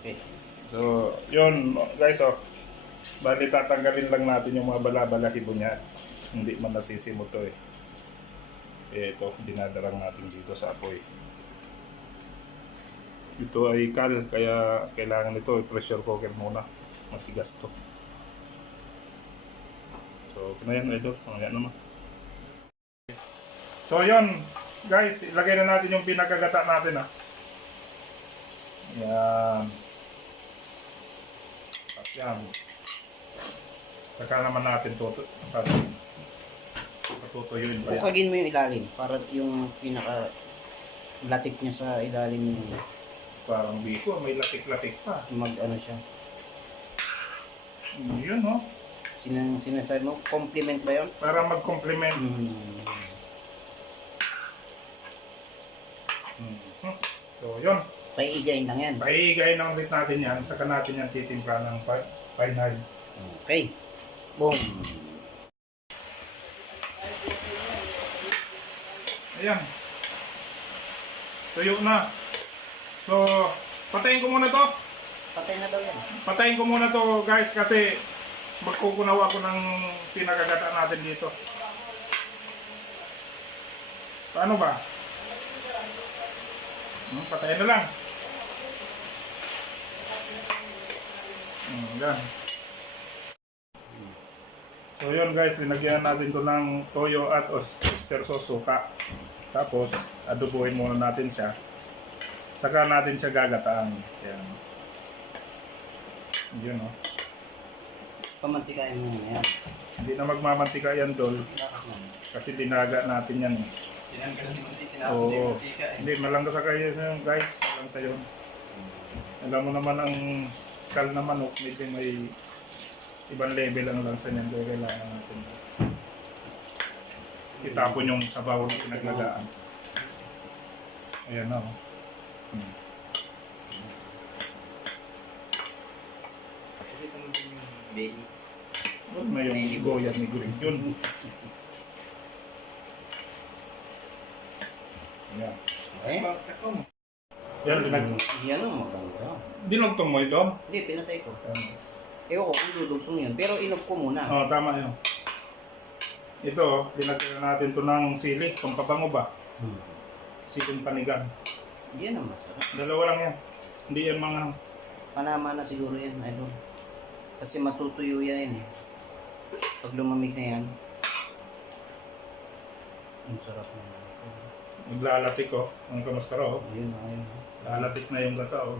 Okay. So, yun guys, oh. Bali tatanggalin lang natin yung mga bala-balahibo niya. Hindi man nasisimo to eh. Eh ito, dinadarang natin dito sa apoy. Ito ay kal, kaya kailangan ito pressure cooker muna. Masigas to. So, kaya yan idol, mamaya naman. So yun, guys, ilagay na natin yung pinakagata natin ha. Yan. At yan. Saka naman natin patutuyuin pa yan. Ukagin mo yung ilalim para yung pinaka latik niya sa ilalim yung Parang biko, may latik-latik pa. mag ano siya. Yun no. Sinasabi mo, compliment ba yun? Para mag-complement. So yun. Paiigayin lang yan. Paigayin lang ulit natin yan. Saka natin yan titimpla ng final. Okay. Boom. Ayan. Tuyo na. So, patayin ko muna to. Patay na daw yan. Patayin ko muna to guys kasi magkukunaw ako ng pinakagata natin dito. Paano ba? Patayin na lang. Yan. So yun guys, linagyan natin to ng toyo at oyster sauce, suka. Tapos adobohin muna natin siya. Saka natin siya gagataan. Yan. Yun o. Pamantikain mo yan. Hindi na magmamantika yan dol. Kasi dinaga natin yan. Oo. Hindi, malangga sa kayo guys. Malangga yun. Alam mo naman ang kal na manok, medyo may ibang level ang langsa niyan. Kaya kailangan natin itapon yung sabaw na pinaglagaan. Ayan na o. Doon na yung goyat ni Green yun. Yan. Eh? Yan, Yan ang maganda. dinugtong mo ito? Hindi, pinatay ko. Ewan ko kung dudugsong yun. Pero inog ko muna. Oo, tama yun. Ito, dinagdagan natin to ng sili. Pampabango ba? Siling panigang. Yan ang masarap. Dalawa lang yan. Hindi yan mga... Panama na siguro yan, idol. Kasi matutuyo yan eh. Pag lumamig na yan, ang sarap na. Naglalatik oh. Ang kamaskara oh. Ayun, ayun. Lalatik na yung gata oh.